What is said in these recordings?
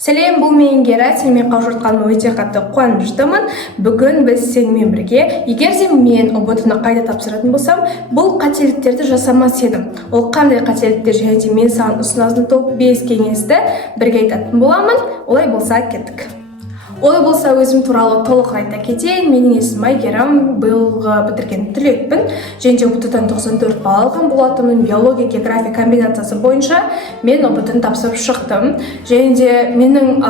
Сәлем, бұл мен Гера, сенімен қауышыртқаныма өте қатты қуаныштымын. Бүгін біз сенімен бірге, егер де мен ұбт-ны қайда тапсыратын болсам, бұл қателіктерді жасамас едім. Ол қандай қателіктер және де мен саған ұсынатын топ 5 кеңесті бірге айтатын боламын. Олай болса кеттік. Олай болса өзім туралы толық айта кетейін. Менің есімім Айгерім, биылғы бітірген түлекпін. Және де ұбт-дан 94 балл алған болатынмын. Биология, география комбинациясы бойынша мен ұбт-ны тапсырып шықтым. Және де менің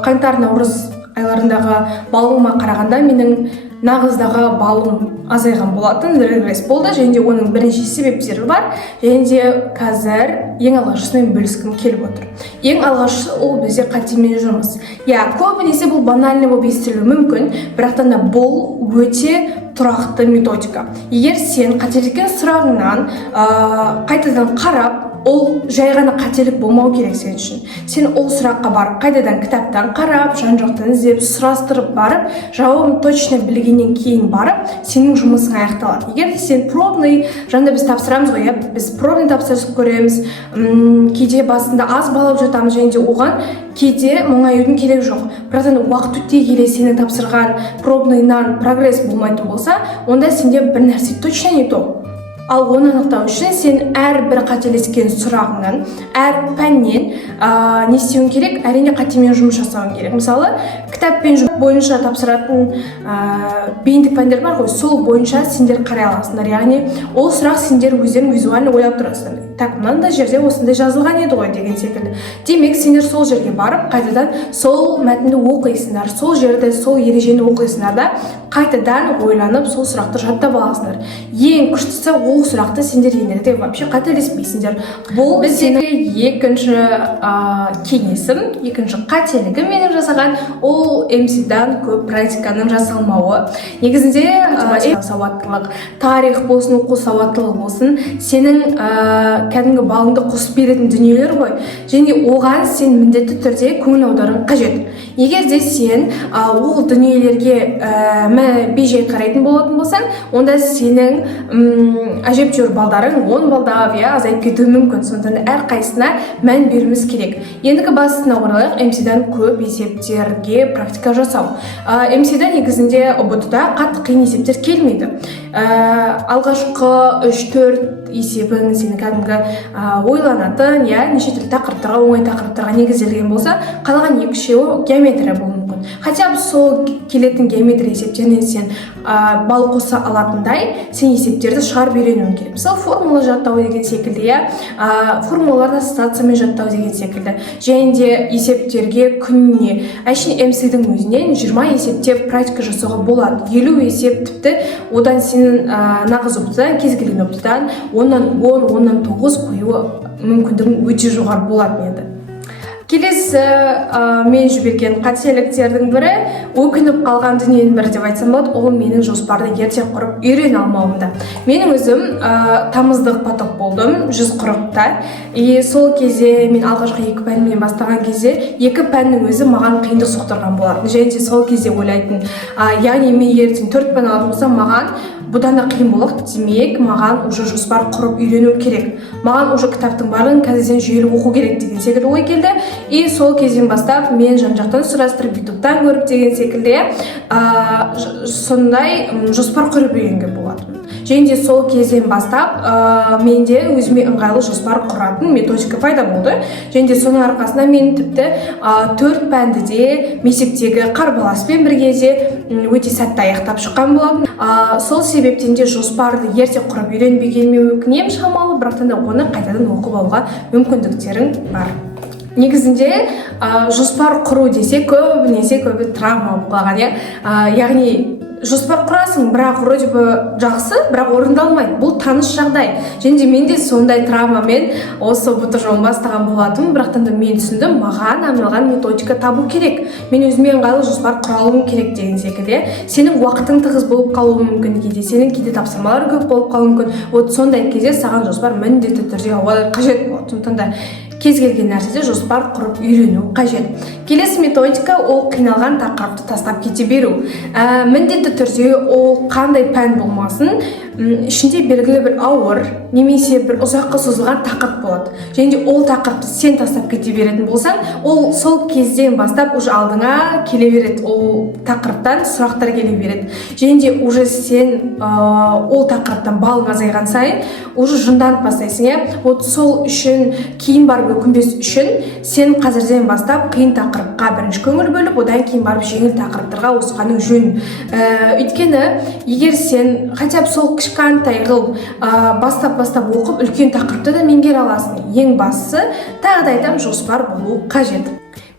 қаңтар-наурыз айларындағы баллыма қарағанда менің нағыздағы баллым азайған болатын, регресс болды. Және де оның бірінші себептері бар. Және де қазір ең алғашысымен бөліскім келіп отыр. Ең алғашысы ол бізде қатемен жұмыс. Көбінесе бұл банальный болып естілуі мүмкін, бірақтан да бұл өте тұрақты методика. Егер сен қателіккен сұрағыңнан қайтадан қарап, ол жай ғана қателік болмау керек сен үшін. Сен ол сұраққа барып, қайтадан кітаптан қарап, жан-жақтан іздеп, сұрастырып барып, жауабын точно білгеннен кейін барып, сенің жұмысың аяқталады. Егер сен пробный, жаңда біз тапсырамыз ғой, біз пробный тапсырып көреміз, кейде басында аз балл алып жатамыз, және де оған кейде мұңаюдың керек жоқ. Бірақтан уақыт өте келе сені тапсырған пробныйнан прогресс болмайтын болса, онда сенде бір нәрсе точно не то. Ал оны анықтау үшін сен әрбір қателескен сұрағыңнан, әр пәннен не істеуің керек? Әрине қатемен жұмыс жасауың керек. Мысалы, кітаппен жұмыс бойынша тапсыратын бейіндік пәндер бар ғой, сол бойынша сендер қарай аласыңдар. Яғни ол сұрақ сендер өздерің визуально ойлап тұрасыңдар. Так, мынандай жерде осындай жазылған еді ғой деген секілді. Демек, сендер сол жерге барып, қайтадан сол мәтінді оқисыңдар, сол жерде сол ережені оқисыңдар да, қайтадан ойланып, сол сұрақты жаттап аласыңдар. Ең күштісі ол сұрақты сендер ендерде вообще қателеспейсіңдер. Бұл біздегі екінші кеңесім, екінші қателігім менің жасаған, ол МС-дан көп практиканың жасалмауы. Негізінде сауаттылық, тарих болсын, оқу сауаттылығы болсын, сенің кәдімгі балыңды қосып беретін дүниелер ғой. Және оған сен міндетті түрде көңіл аударуың қажет. Егер де сен ол дүниелерге бей-жай қарайтын болатын болсаң, онда сенің әжептәуір балдарың 10 балдағы азайып кетуі мүмкін. Сондықтан әрқайсысына мән беруіміз керек. Ендігі басына оралайық, МС-дан көп есептерге практика жасау. МС-дан негізінде ұбт-да қатты қиын есептер келмейді. Алғашқы 3-4 есебің сені кәдімгі ойланатын, неше түрлі тақырыптарға, оңай тақырыптарға негізделген болса, қалған 2-3 геометрия болуы мүмкін. Хотя бы сол келетін геометрия есептерінен сен балл қоса алатындай, сен есептерді шығарып үйренуің керек. Мысалы, формула жаттау деген секілді, формулаларды ассоциациямен жаттау деген секілді. Және де есептерге күніне, МС-дің өзінен 20 есепте практика жасауға болады. 50 есеп тіпті одан сенің нағыз ұбт-дан, кез келген ұбт-дан 10-нан 10, 10-нан 9 қоюы мүмкіндігің өте жоғары болады еді. Келесі мен жіберген қателіктердің бірі, өкініп қалған дүниенің бірі деп айтсам болады, ол менің жоспарды ерте құрып үйрене алмауымда. Менің өзім тамыздық поток болдым 140-та. Сол кезде мен алғашқы 2 пәнмен бастаған кезде 2 пәннің өзі маған қиындық соқтырған болатын. Және де сол кезде ойлайтын, яғни мен ертең 4 пән алатын болсам, маған бұдан да қиын болады, демек маған уже жоспар құрып үйрену керек. Маған уже кітаптың барлығын қазірден жүйелі оқу керек деген секілді ой келді. Сол кезден бастап мен жан-жақтан сұрастырып, ютубтан көріп деген секілді сондай жоспар құрып үйренген болатын. Және де сол кезден бастап менде өзіме ыңғайлы жоспар құратын методика пайда болды. Және де соның арқасында мен тіпті 4 пәнді де мектептегі қарбаласпен бірге де өте сәтті аяқтап шыққан болатын. Сол себептен де жоспарды ерте құрып үйренбегеніме өкінемін шамалы, бірақтан да оны қайтадан оқып алуға мүмкіндіктерің бар. Негізінде жоспар құру десе көбінесе травма болып қалған, яғни жоспар құрасың, бірақ вроде бы жақсы, бірақ орындалмайды. Бұл таныс жағдай. Және де мен де сондай травмамен осы ұбт жолын бастаған болатым, бірақтан да мен түсіндім, маған арналған методика табу керек. Мен өзіме ыңғайлы жоспар құралуым керек деген секілді. Сенің уақытың тығыз болып қалуы мүмкін кейде, сенің кейде тапсырмалар көп болып қалуы мүмкін. Сондай кезде саған жоспар міндетті түрде қажет болады. Сондықтан да кез келген нәрседе жоспар құрып үйрену қажет. Келесі методика ол қиналған тақырыпты тастап кете беру. Міндетті түрде ол қандай пән болмасын, ішінде белгілі бір ауыр немесе бір ұзаққа созылған тақырып болады. Және де ол тақырыпты сен тастап кете беретін болсаң, ол сол кезден бастап уже алдыңа келе береді, ол тақырыптан сұрақтар келе береді. Және де уже сен ол тақырыптан балың азайған сайын уже жынданып бастайсың, иә. Вот сол үшін кейін барып өкінбес үшін сен қазірден бастап қиын тақырыпқа бірінші көңіл бөліп, одан кейін барып жеңіл тақырыптарға осқаның жөн. Өйткені егер сен хотя бы сол кішкентай қылып бастап оқып, үлкен тақырыпты да меңгере аласың. Ең бастысы тағы да айтамын, жоспар болу қажет.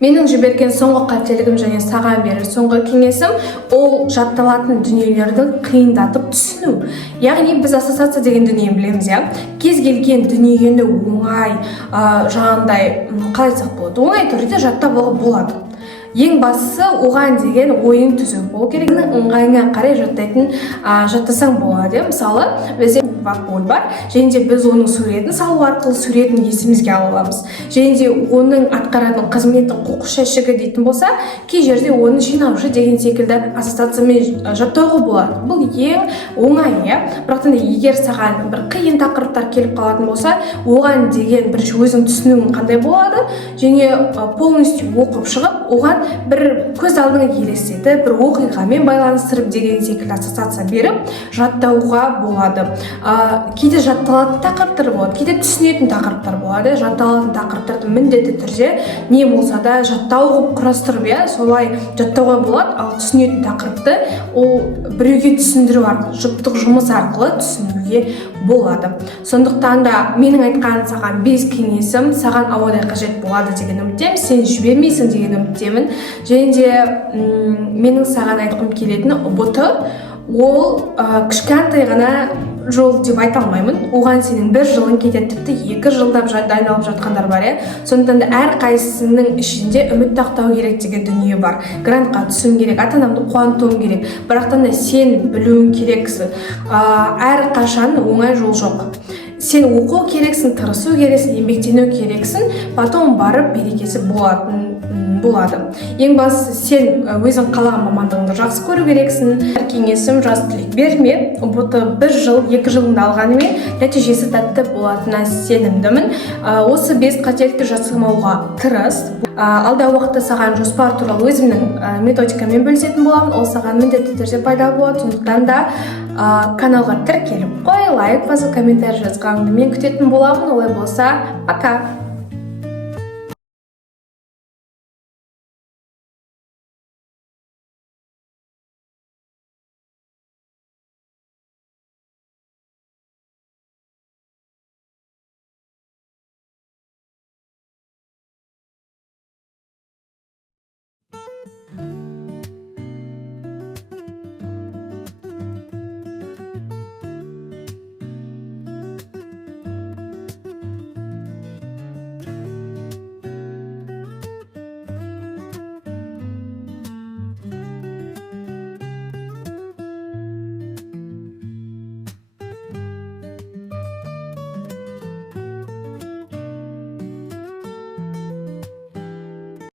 Менің жіберген соңғы қателігім және саған берер соңғы кеңесім ол жатталатын дүниелерді қиындатып түсіну. Яғни біз ассоциация деген дүниені білеміз, иә. Кез келген дүниені оңай, жаңағындай қалай айтсақ болады, оңай түрде жаттап алуға болады. Ең бастысы оған деген ойың түзу болу керек. Ыңғайыңа қарай жаттасаң болады. Мысалы, бізде вакборд бар, және де біз оның суретін салу арқылы суретін есімізге ала аламыз. Және де оның атқаратын қызметтің қоқыс жәшігі дейтін болса, кей жерде оны жинаушы деген секілді ассоциациямен жаттауға болады. Бұл ең оңай, иә. Бірақ егер саған бір қиын тақырыптар келіп қалатын болса, оған деген бірінші өзің түсінуің қандай болады, және полностью оқып шығып, оған бір көз алдыңа елестетіп, бір оқиғамен байланыстырып деген секілді ассоциация беріп жаттауға болады. Кейде жатталатын тақырыптар болады, кейде түсінетін тақырыптар болады. Жатталатын тақырыптарды міндетті түрде не болса да жаттау қылып құрастырып, иә, солай жаттауға болады. Ал түсінетін тақырыпты ол біреуге түсіндіру арқылы, жұптық жұмыс арқылы түсінуге болады. Сондықтан да менің айтқан саған 5 кеңесім саған ауадай қажет болады деген үміттемін. Сен жібермейсің деген үміттемін. Және де менің саған айтқым келетіні ұбт ол кішкентай ғана жол деп айта алмаймын. Оған сенің 1 жылың кетеді, тіпті 2 жылдап дайындалып жатқандар бар, иә. Сондықтан да әр қайсысының ішінде үміт ақтау керек деген дүние бар. Грантқа түсуің керек, ата-анамды қуантуың керек. Бірақтан да сен білуің керексің. Әр қашан оңай жол жоқ. Сен оқу керексің, тырысу керексің, еңбектену керексің, потом барып берекесі болады. Ең бастысы сен өзің қалаған мамандығыңды жақсы көру керексің. Кеңесім жас тілек берме. ұбт 1 жыл, 2 жылында алғанымен нәтижесі тәтті болатынына сенімдімін. Осы 5 қателікті жасамауға тырыс. Алдағы уақытта саған жоспар туралы өзімнің методикамен бөлісетін боламын. Ол саған міндетті түрде пайдалы болады. Сондықтан да каналға тіркеліп қой, лайк басып, комментарий жазғаныңды мен күтетін боламын. Олай болса, пока!